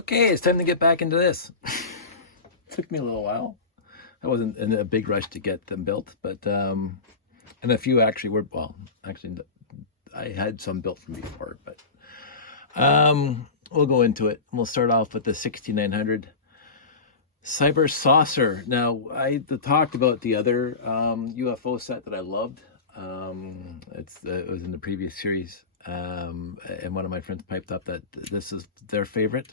Okay, it's time to get back into this. Took me a little while. I wasn't in a big rush to get them built, but and a few actually were, well, actually I had some built from before, but we'll go into it. We'll start off with the 6900 Cyber Saucer. Now, I talked about the other UFO set that I loved. It was in the previous series, and one of my friends piped up that this is their favorite.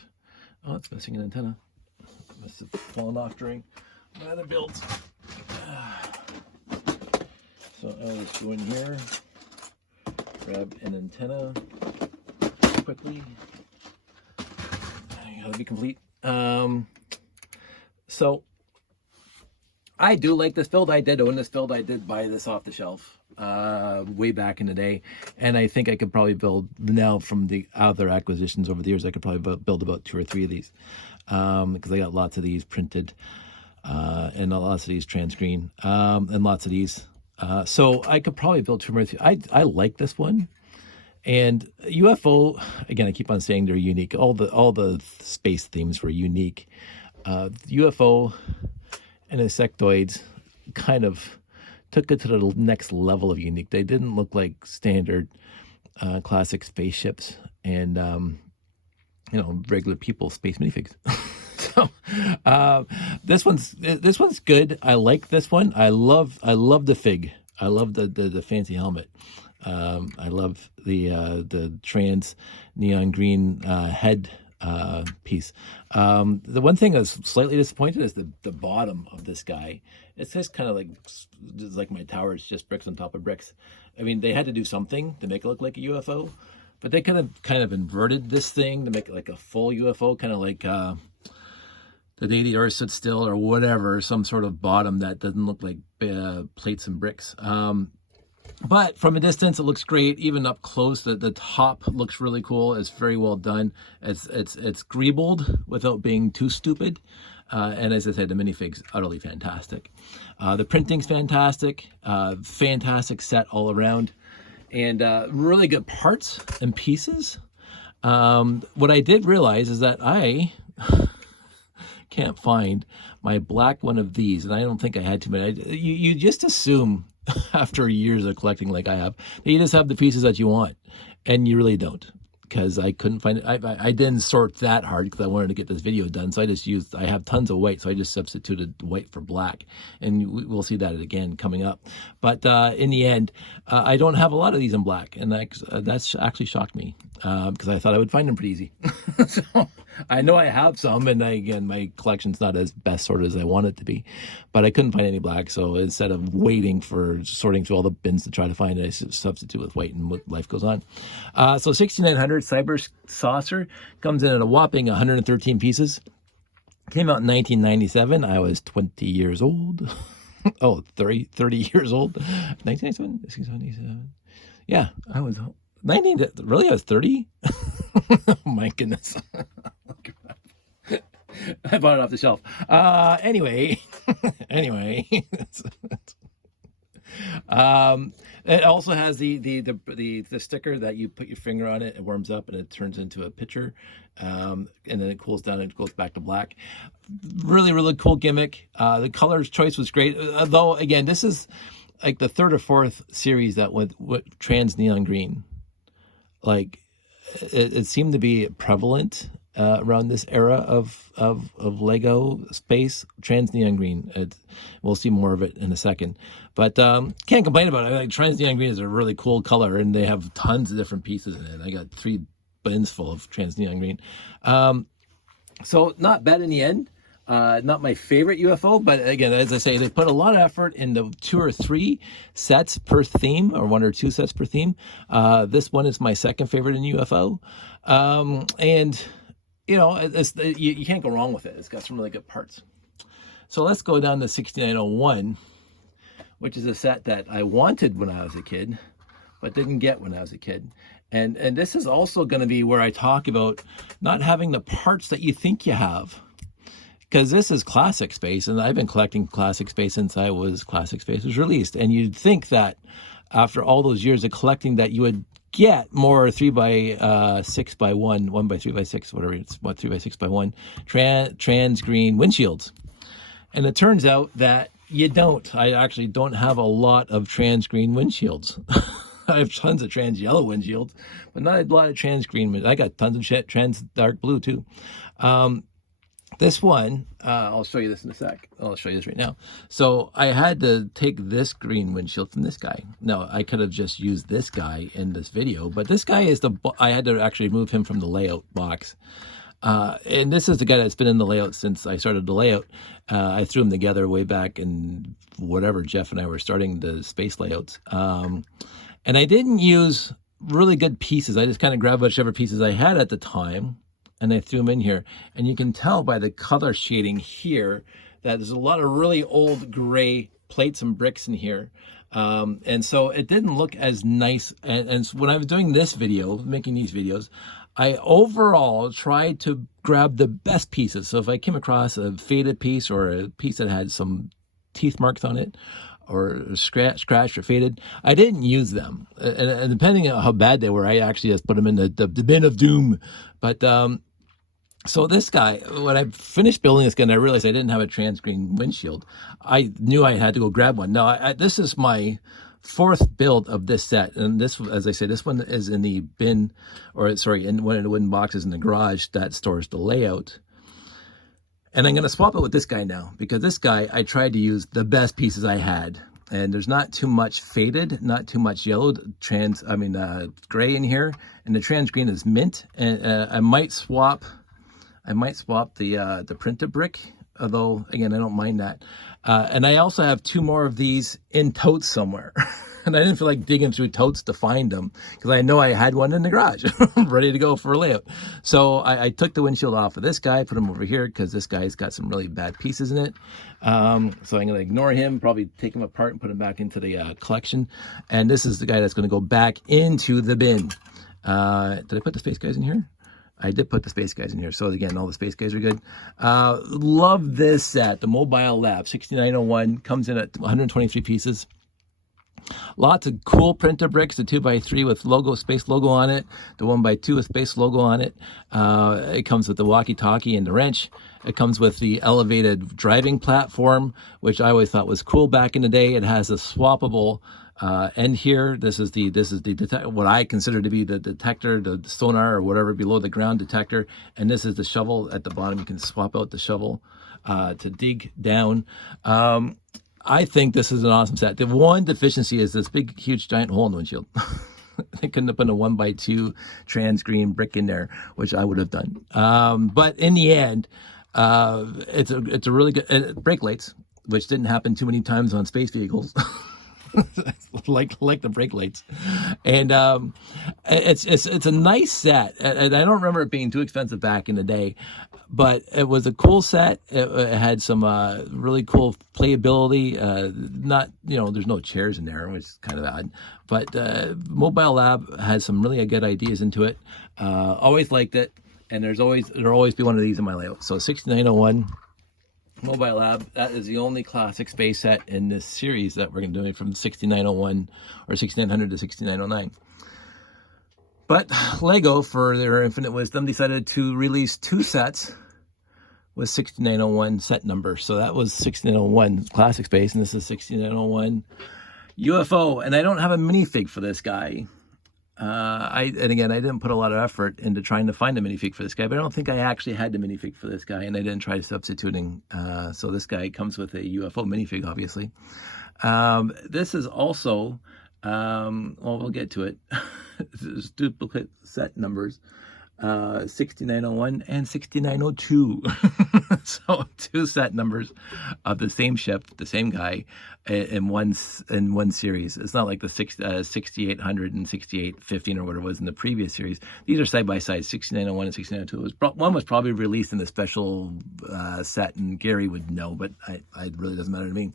Oh, it's missing an antenna. It must have fallen off during my other builds. So I'll just go in here, grab an antenna quickly. Gotta be complete. So I do like this build. I did own this build. I did buy this off the shelf way back in the day, and I think I could probably build now from the other acquisitions over the years. I could probably build about 2 or 3 of these because I got lots of these printed and lots of these transcreen and lots of these. So I could probably build 2 or 3. I like this one. And UFO, again, I keep on saying they're unique. All the space themes were unique. UFO and insectoids kind of took it to the next level of unique. They didn't look like standard classic spaceships and regular people space minifigs. So this one's good. I like this one. I love the fig. I love the fancy helmet. I love the trans neon green head piece. The one thing I was slightly disappointed is the bottom of this guy. It's just kind of like my tower. It's just bricks on top of bricks. I mean, they had to do something to make it look like a UFO, but they kind of inverted this thing to make it like a full UFO, kind of like the day the Earth stood still or whatever, some sort of bottom that doesn't look like plates and bricks. But from a distance, it looks great. Even up close, the top looks really cool. It's very well done. It's greebled without being too stupid. And as I said, the minifig's utterly fantastic. The printing's fantastic. Fantastic set all around. And really good parts and pieces. What I did realize is that I can't find my black one of these. And I don't think I had to, but you just assume after years of collecting like I have, you just have the pieces that you want, and you really don't, because I couldn't find it. I didn't sort that hard because I wanted to get this video done, so I have tons of white, so I just substituted white for black, and we'll see that again coming up. But in the end, I don't have a lot of these in black, and that's actually shocked me because I thought I would find them pretty easy. So I know I have some, and again, my collection's not as best sorted as I want it to be, but I couldn't find any black, so instead of waiting for sorting through all the bins to try to find it, I substitute with white, and life goes on. So 6900 Cyber Saucer comes in at a whopping 113 pieces. Came out in 1997. I was 20 years old. Oh, 30 years old. 1997? 1977. Yeah, I was 19. Really? I was 30? Oh, my goodness. I bought it off the shelf. Anyway. It also has the sticker that you put your finger on it warms up and it turns into a picture, and then it cools down and it goes back to black. Really cool gimmick. The color choice was great, though again, this is like the 3rd or 4th series that went with trans neon green. Like it seemed to be prevalent around this era of Lego space. Trans neon green. We'll see more of it in a second, but can't complain about it. Like, trans neon green is a really cool color, and they have tons of different pieces in it. I got 3 bins full of trans neon green. So not bad in the end. Not my favorite UFO, but again, as I say, they put a lot of effort in the 2 or 3 sets per theme, or 1 or 2 sets per theme. This one is my second favorite in UFO. And you can't go wrong with it. It's got some really good parts. So let's go down to 6901, which is a set that I wanted when I was a kid, but didn't get when I was a kid. And this is also going to be where I talk about not having the parts that you think you have. Because this is classic space, and I've been collecting classic space since classic space was released. And you'd think that after all those years of collecting that you would get more 3x6x1, 1x3x6, whatever it's, what, 3x6x1 trans green windshields. And it turns out that you don't. I actually don't have a lot of trans green windshields. I have tons of trans yellow windshields, but not a lot of trans green. I got tons of trans dark blue too. This one, I'll show you this in a sec. I'll show you this right now. So I had to take this green windshield from this guy. Now, I could have just used this guy in this video, but this guy is I had to actually move him from the layout box. And this is the guy that's been in the layout since I started the layout. I threw them together way back in whatever Jeff and I were starting the space layouts. And I didn't use really good pieces. I just kind of grabbed whichever pieces I had at the time, and I threw them in here. And you can tell by the color shading here that there's a lot of really old gray plates and bricks in here. And so it didn't look as nice. And when I was doing this video, making these videos, I overall tried to grab the best pieces. So if I came across a faded piece or a piece that had some teeth marks on it, or scratched or faded, I didn't use them. And depending on how bad they were, I actually just put them in the bin of doom. But so this guy, when I finished building this guy, and I realized I didn't have a trans green windshield, I knew I had to go grab one. Now, this is my fourth build of this set, and this, as I say, this one is in the bin, or sorry, in one of the wooden boxes in the garage that stores the layout. And I'm going to swap it with this guy now, because this guy, I tried to use the best pieces I had. And there's not too much faded, not too much yellow, gray in here. And the trans green is mint. And I might swap the printed brick, although, again, I don't mind that. And I also have two more of these in totes somewhere. And I didn't feel like digging through totes to find them, because I know I had one in the garage ready to go for a layout. So I took the windshield off of this guy, put him over here, because this guy's got some really bad pieces in it. So I'm going to ignore him, probably take him apart and put him back into the collection. And this is the guy that's going to go back into the bin. Did I put the space guys in here? I did put the space guys in here. So again, all the space guys are good. Love this set, the Mobile Lab 6901, comes in at 123 pieces. Lots of cool printer bricks, the 2x3 with logo, space logo on it, the 1x2 with space logo on it. It comes with the walkie-talkie and the wrench. It comes with the elevated driving platform, which I always thought was cool back in the day. It has a swappable end here. This is the what I consider to be the detector, the sonar or whatever below the ground detector. And this is the shovel at the bottom. You can swap out the shovel to dig down. I think this is an awesome set. The one deficiency is this big, huge, giant hole in the windshield. They couldn't have put a 1x2 trans green brick in there, which I would have done. But in the end, it's a really good brake lights, which didn't happen too many times on space vehicles. like the brake lights. And it's a nice set, and I don't remember it being too expensive back in the day, but it was a cool set. It had some really cool playability. Not, there's no chairs in there, which is kind of odd, but Mobile Lab has some really good ideas into it. Always liked it, and there'll always be one of these in my layout. So 6901 Mobile Lab, that is the only classic space set in this series that we're going to do from 6901 or 6900 to 6909. But Lego, for their infinite wisdom, decided to release two sets with 6901 set numbers. So that was 6901 classic space, and this is 6901 UFO. And I don't have a minifig for this guy. And again, I didn't put a lot of effort into trying to find a minifig for this guy, but I don't think I actually had the minifig for this guy, and I didn't try substituting. So this guy comes with a UFO minifig, obviously. This is also, well, we'll get to it. This is duplicate set numbers, 6901 and 6902. So two set numbers of the same ship, the same guy, in one series. It's not like the 6800 and 6815 or whatever it was in the previous series. These are side by side, 6901 and 6902. One was probably released in the special set, and Gary would know, but it really doesn't matter to me.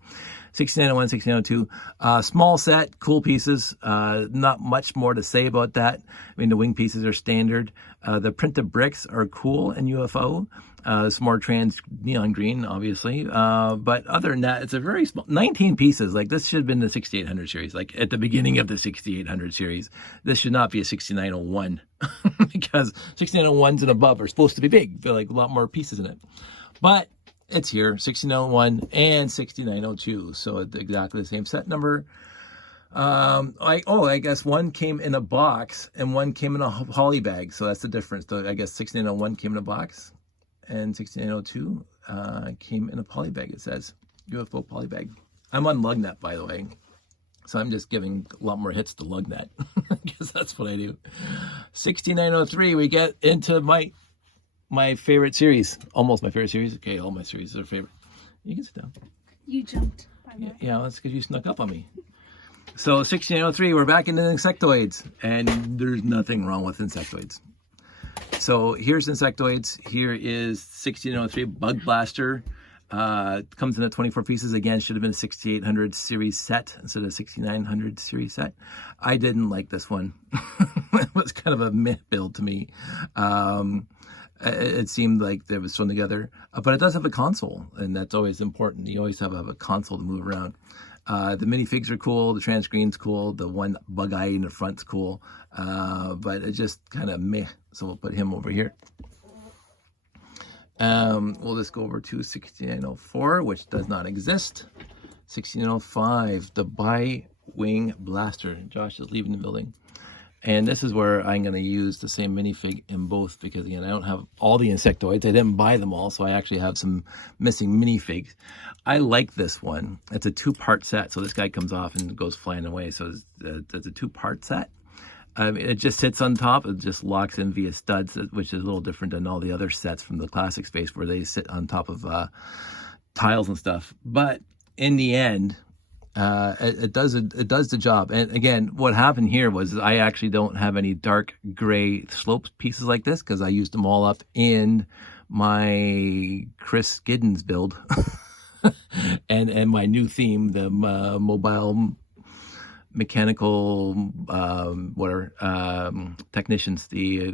6901, 6902, small set, cool pieces. Not much more to say about that. I mean, the wing pieces are standard. The printed bricks are cool in UFO. It's more trans neon green, obviously. But other than that, it's a very small, 19 pieces. Like this should have been the 6800 series. Like at the beginning of the 6800 series, this should not be a 6901 because 6901s and above are supposed to be big. They're like a lot more pieces in it. But it's here, 6901 and 6902. So it's exactly the same set number. I guess one came in a box and one came in a poly bag. So that's the difference. So I guess 6901 came in a box and 6902 came in a poly bag, it says. UFO poly bag. I'm on LugNet, by the way. So I'm just giving a lot more hits to LugNet because that's what I do. 6903, we get into my favorite series. Almost my favorite series. Okay, all my series are favorite. You can sit down. You jumped. Yeah, that's because you snuck up on me. So 1603, we're back into insectoids, and there's nothing wrong with insectoids. So here's insectoids. Here is 1603 Bug Blaster. Comes in at 24 pieces. Again, should have been a 6800 series set instead of 6900 series set. I didn't like this one. It was kind of a meh build to me. It seemed like they was thrown together, but it does have a console, and that's always important. You always have a console to move around. The minifigs are cool, the trans screen's cool, the one bug eye in the front's cool, but it just kind of meh, so we'll put him over here. We'll just go over to 1604, which does not exist. 1605, the bi-wing blaster. Josh is leaving the building. And this is where I'm going to use the same minifig in both because, again, I don't have all the insectoids. I didn't buy them all, so I actually have some missing minifigs. I like this one. It's a two-part set, so this guy comes off and goes flying away. So it's a two-part set. It just sits on top. It just locks in via studs, which is a little different than all the other sets from the classic space where they sit on top of tiles and stuff. But in the end, it does the job. And again, what happened here was I actually don't have any dark gray slopes pieces like this because I used them all up in my Chris Giddens build and my new theme, the mobile mechanical technicians, the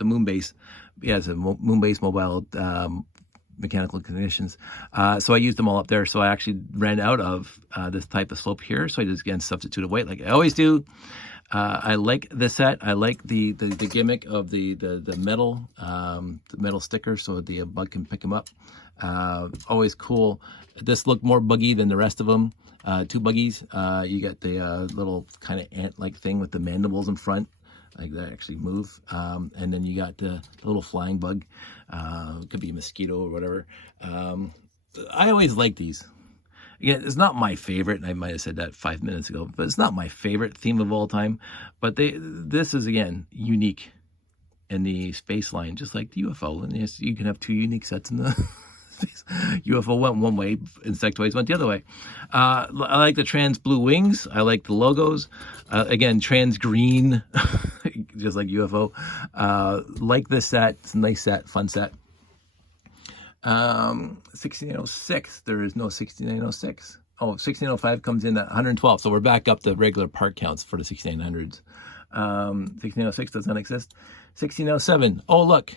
moon base. Yeah, it's a moon base mobile mechanical conditions. So I used them all up there. So I actually ran out of this type of slope here. So I just again substituted white like I always do. I like this set. I like the gimmick of the metal sticker so the bug can pick them up. Always cool. This looked more buggy than the rest of them. Two buggies. You got the little kind of ant-like thing with the mandibles in front. Like that actually move. And then you got the little flying bug. Could be a mosquito or whatever. I always like these. Again, it's not my favorite, and I might have said that 5 minutes ago, but it's not my favorite theme of all time. But this is, again, unique in the space line, just like the UFO. And yes, you can have two unique sets in the space. UFO went one way, insectoids went the other way. I like the trans blue wings. I like the logos. Again, trans green, just like UFO. Like this set. It's a nice set, fun set. 1606, there is no 1606. Oh, 1605 comes in at 112. So we're back up to regular part counts for the 1600s. 1606 does not exist. 1607. Oh, look,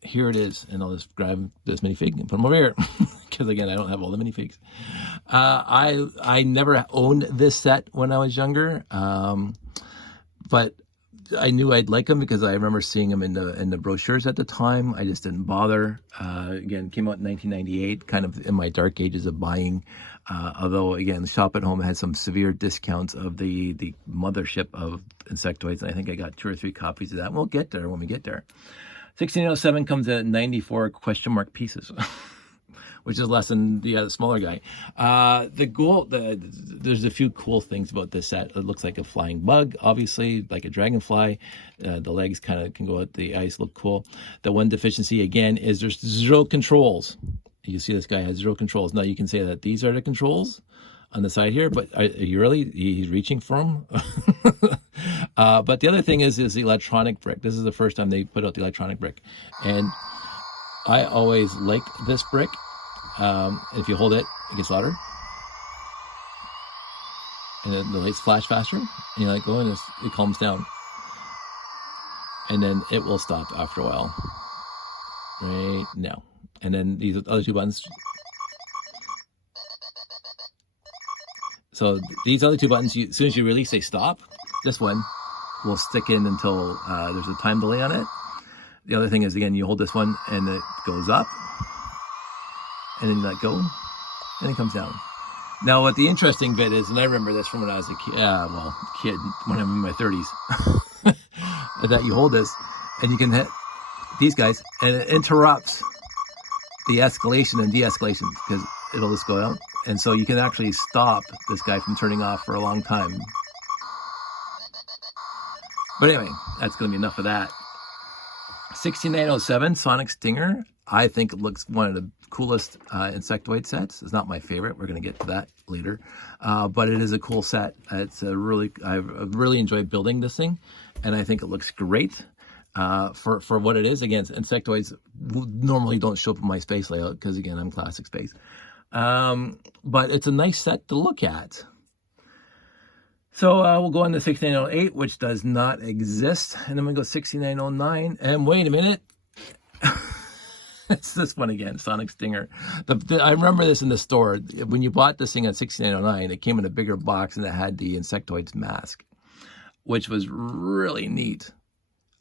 here it is. And I'll just grab this minifig and put them over here because, again, I don't have all the minifigs. I never owned this set when I was younger, but I knew I'd like them because I remember seeing them in the brochures at the time. I just didn't bother. Again, came out in 1998, kind of in my dark ages of buying. Although, again, the Shop at Home had some severe discounts of the mothership of insectoids. And I think I got 2 or 3 copies of that. We'll get there when we get there. 1607 comes at 94 question mark pieces. Which is less than the smaller guy. There's a few cool things about this set. It looks like a flying bug, obviously, like a dragonfly. The legs kind of can go out the ice, look cool. The one deficiency, again, is there's 0 controls. You see this guy has 0 controls. Now, you can say that these are the controls on the side here, but are you really? He's reaching for them? But the other thing is the electronic brick. This is the first time they put out the electronic brick. And I always like this brick. If you hold it, it gets louder. And then the lights flash faster. And you let go and it calms down. and then it will stop after a while. Right now. And then these other two buttons. So these other two buttons, as soon as you release, they stop. This one will stick in until there's a time delay on it. The other thing is, again, you hold this one and it goes up, and then you let go, and it comes down. Now, what the interesting bit is, and I remember this from when I was a kid, when I'm in my 30s, that you hold this, and you can hit these guys, and it interrupts the escalation and de-escalation, because it'll just go out. And so you can actually stop this guy from turning off for a long time. But anyway, that's going to be enough of that. 6907 Sonic Stinger. I think it looks one of the coolest insectoid sets. It's not my favorite. We're going to get to that later. But it is a cool set. I've really enjoyed building this thing, and I think it looks great for what it is. Again, insectoids normally don't show up in my space layout because, again, I'm classic space. But it's a nice set to look at. So we'll go on to 6908, which does not exist. And then we go 6909. And wait a minute. It's this one again, Sonic Stinger. I remember this in the store. When you bought this thing at 6909, it came in a bigger box and it had the insectoids mask, which was really neat.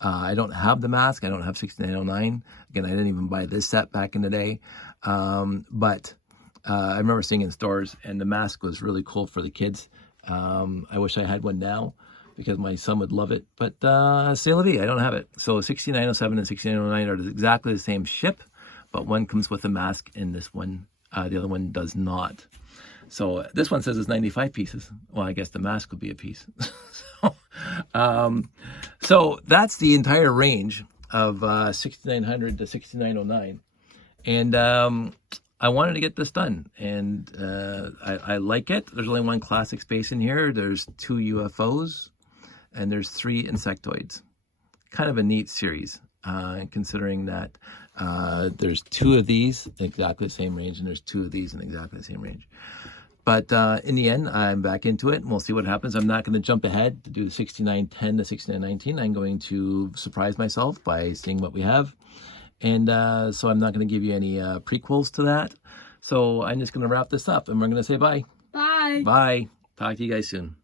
I don't have the mask. I don't have 6909. Again, I didn't even buy this set back in the day. But I remember seeing it in stores, and the mask was really cool for the kids. I wish I had one now because my son would love it. But c'est la vie, I don't have it. So 6907 and 6909 are exactly the same ship, but one comes with a mask and this one, the other one does not. So this one says it's 95 pieces. Well, I guess the mask would be a piece. So that's the entire range of 6900 to 6909. And I wanted to get this done, and I like it. There's only one classic space in here. There's 2 UFOs, and there's 3 insectoids. Kind of a neat series, considering that there's 2 of these in exactly the same range, and there's 2 of these in exactly the same range. But in the end, I'm back into it, and we'll see what happens. I'm not going to jump ahead to do the 6910 to 6919. I'm going to surprise myself by seeing what we have. And so I'm not going to give you any prequels to that. So I'm just going to wrap this up, and we're going to say bye. Bye. Bye. Talk to you guys soon.